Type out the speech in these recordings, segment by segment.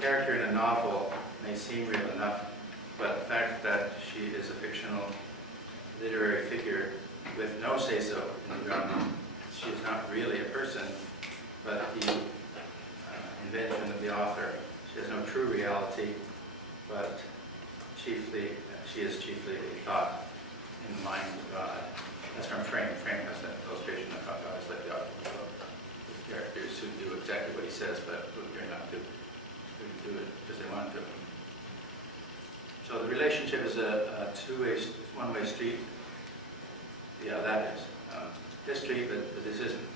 character in a novel may seem real enough, but the fact that she is a fictional literary figure with no say-so in the drama, she is not really a person, but the invention of the author. She has no true reality, but she is chiefly a thought in the mind of God. That's from Frame. Frame has that illustration. I thought I was like the author. The characters who do exactly what he says, but who are not to do it because they want to. So the relationship is a two-way, one-way street. Yeah, that is. History, but this isn't.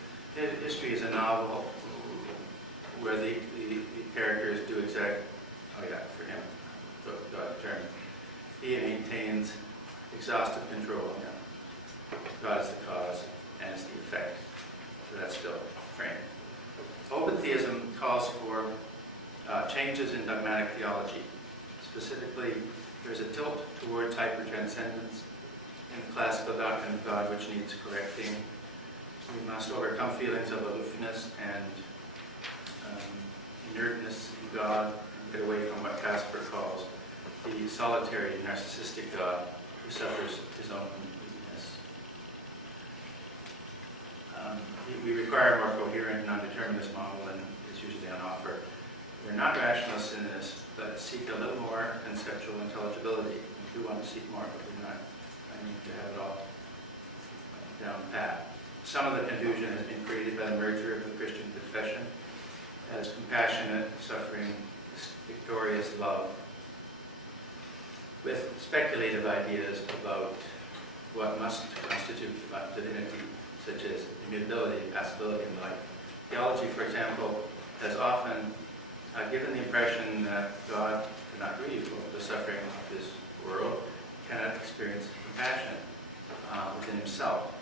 History is a novel where the characters do for him, God determined. He maintains exhaustive control. God is the cause and it's the effect. So that's still framed. Open theism calls for changes in dogmatic theology. Specifically, there's a tilt towards hypertranscendence in the classical doctrine of God, which needs correcting. We must overcome feelings of aloofness and inertness in God and get away from what Casper calls the solitary, narcissistic God who suffers his own weakness. We require a more coherent, non-determinist model, and it's usually on offer. We're not rationalists in this, but seek a little more conceptual intelligibility. We do want to seek more, but we're not planning to have it all down pat. Some of the confusion has been created by the merger of the Christian confession as compassionate, suffering, victorious love with speculative ideas about what must constitute divinity, such as immutability, passibility, and the like. Theology, for example, has often given the impression that God cannot grieve over the suffering of this world, cannot experience compassion within himself.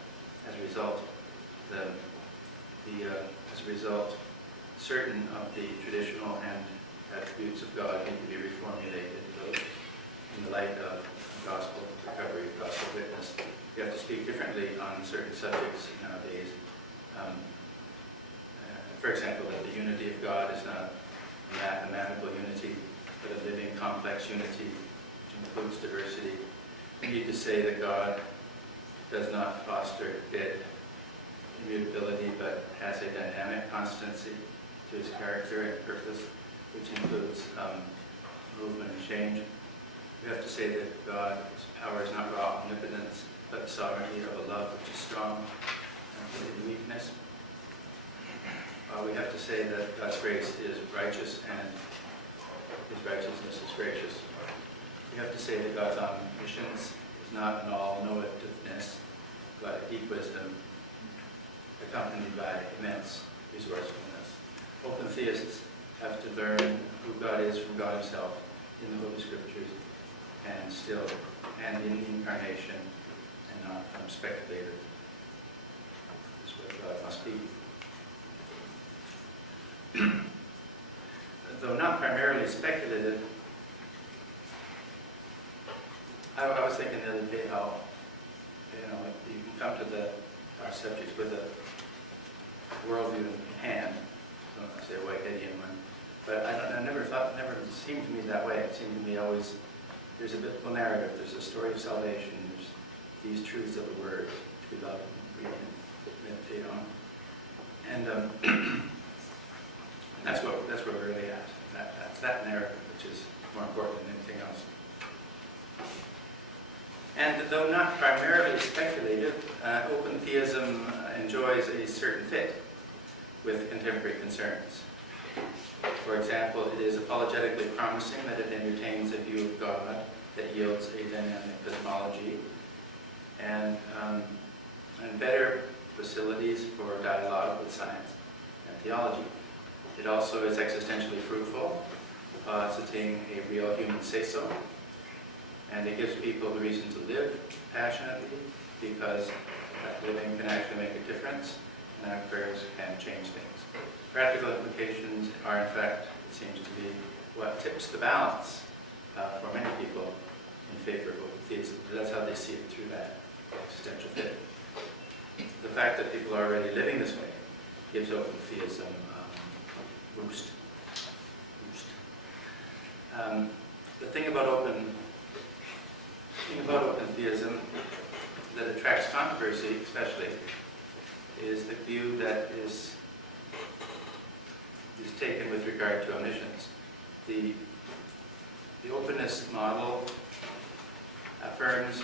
As a result, certain of the traditional and attributes of God need to be reformulated in the light of gospel recovery, gospel witness. You have to speak differently on certain subjects nowadays. For example, that the unity of God is not a mathematical unity, but a living, complex unity which includes diversity. We need to say that God does not foster dead immutability, but has a dynamic constancy to his character and purpose, which includes movement and change. We have to say that God's power is not raw omnipotence, but the sovereignty of a love which is strong and in weakness. We have to say that God's grace is righteous and his righteousness is gracious. We have to say that God's omniscience is not an all-knowitiveness, but a deep wisdom accompanied by immense resourcefulness. Open theists have to learn who God is from God himself in the Holy Scriptures and in the Incarnation, and not speculative. This is what God must be. Though not primarily speculative, I was thinking the other day how, you can come to our subjects with a worldview in hand. I don't want to say a Whiteheadian one, but I never seemed to me that way. It seemed to me always there's a biblical narrative, there's a story of salvation, there's these truths of the Word which we love and read and meditate on, and that's what we're really at. That's that narrative which is more important than anything else. And though not primarily speculative, open theism enjoys a certain fit with contemporary concerns. For example, it is apologetically promising that it entertains a view of God that yields a dynamic cosmology and better facilities for dialogue with science and theology. It also is existentially fruitful, positing a real human say-so, and it gives people the reason to live passionately because that living can actually make a difference and our prayers can change things. Practical implications are, in fact, it seems to be what tips the balance for many people in favor of open theism. That's how they see it through that existential fit. The fact that people are already living this way gives open theism boost. about open theism that attracts controversy, especially, is the view that is taken with regard to omniscience. The openness model affirms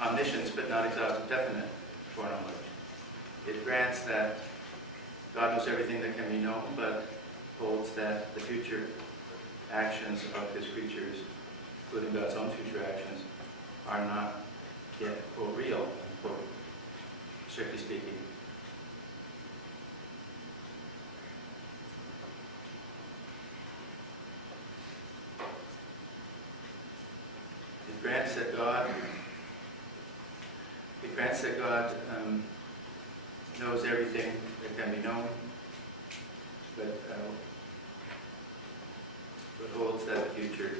omniscience, but not exhaustive definite foreknowledge. It grants that God knows everything that can be known, but holds that the future actions of his creatures, including God's own future actions, are not yet, quote, real, quote, strictly speaking. It grants that God knows everything that can be known, but holds that the future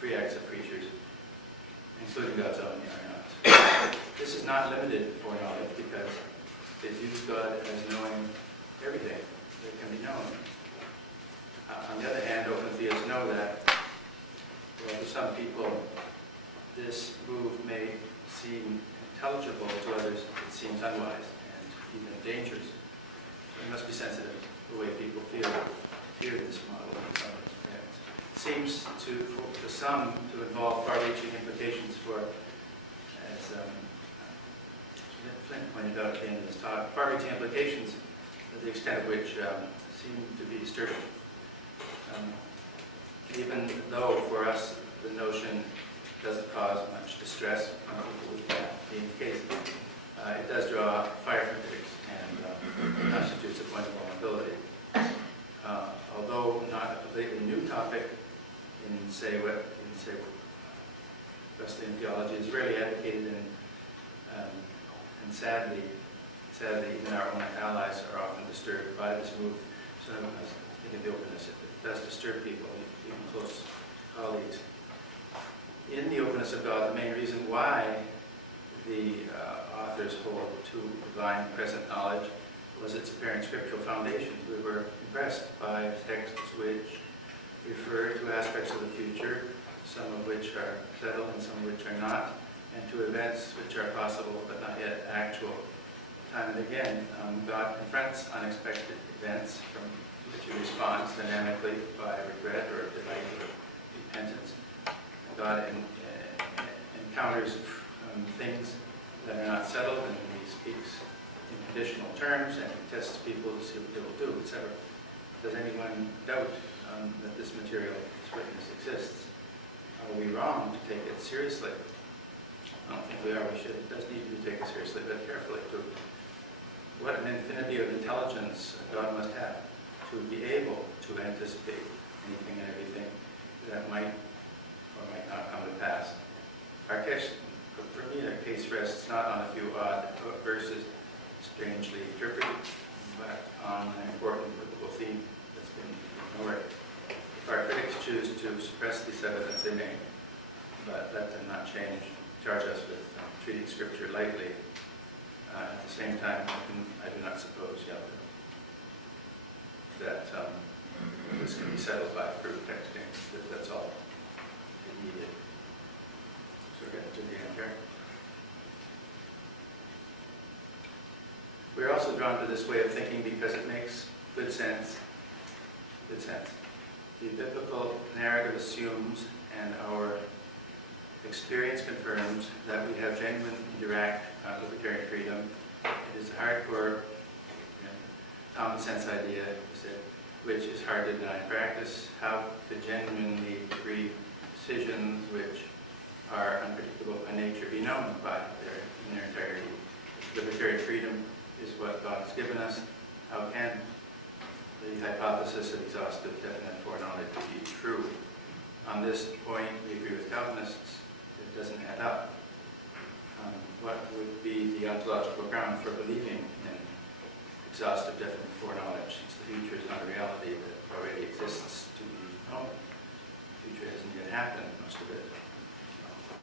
free acts of creatures, including God's own, are not. This is not limited foreknowledge because it views God as knowing everything that can be known. On the other hand, open theists know that, well, to some people, this move may seem intelligible, to others it seems unwise and even dangerous. So we must be sensitive to the way people fear this model in some respects. It seems to some to involve far-reaching implications for, as Flint pointed out at the end of this talk, far-reaching implications to the extent of which seem to be disturbing. Even though for us the notion doesn't cause much distress on people with that being the case, it does draw fire from critics and constitutes a point of vulnerability. Although not a completely new topic in Wesleyan theology, is rarely advocated and sadly even our own allies are often disturbed by this move. So I was thinking of the openness, it does disturb people, even close colleagues. In the openness of God, the main reason why the authors hold to divine present knowledge was its apparent scriptural foundations. We were impressed by texts which refer to aspects of the future, some of which are settled and some of which are not, and to events which are possible but not yet actual. Time and again, God confronts unexpected events from which he responds dynamically by regret or delight or repentance. God encounters things that are not settled, and he speaks in conditional terms and tests people to see what they will do, etc. Does anyone doubt that this material, this witness exists? Are we wrong to take it seriously? I don't think we are. We should. It does need to be taken seriously, but carefully too. What an infinity of intelligence God must have to be able to anticipate anything and everything that might or might not come to pass. Our case, for me, our case rests not on a few odd verses, strangely interpreted, but on an important biblical theme that's been ignored. If our critics choose to suppress this evidence, they may, but let them not charge us with treating Scripture lightly. At the same time, I do not suppose yet that this can be settled by proof texting. That's all needed. So we're getting to the end here. We're also drawn to this way of thinking because it makes good sense. Good sense. The biblical narrative assumes, and our experience confirms, that we have genuine, direct, libertarian freedom. It is a hardcore, common sense idea, which is hard to deny in practice. How to genuinely free decisions which are unpredictable by nature be known in their entirety. If libertarian freedom is what God has given us, how can the hypothesis of exhaustive, definite foreknowledge be true? On this point, we agree with Calvinists. It doesn't add up. What would be the ontological ground for believing in exhaustive, definite foreknowledge, since the future is not a reality that already exists to be known? The future hasn't yet happened, most of it.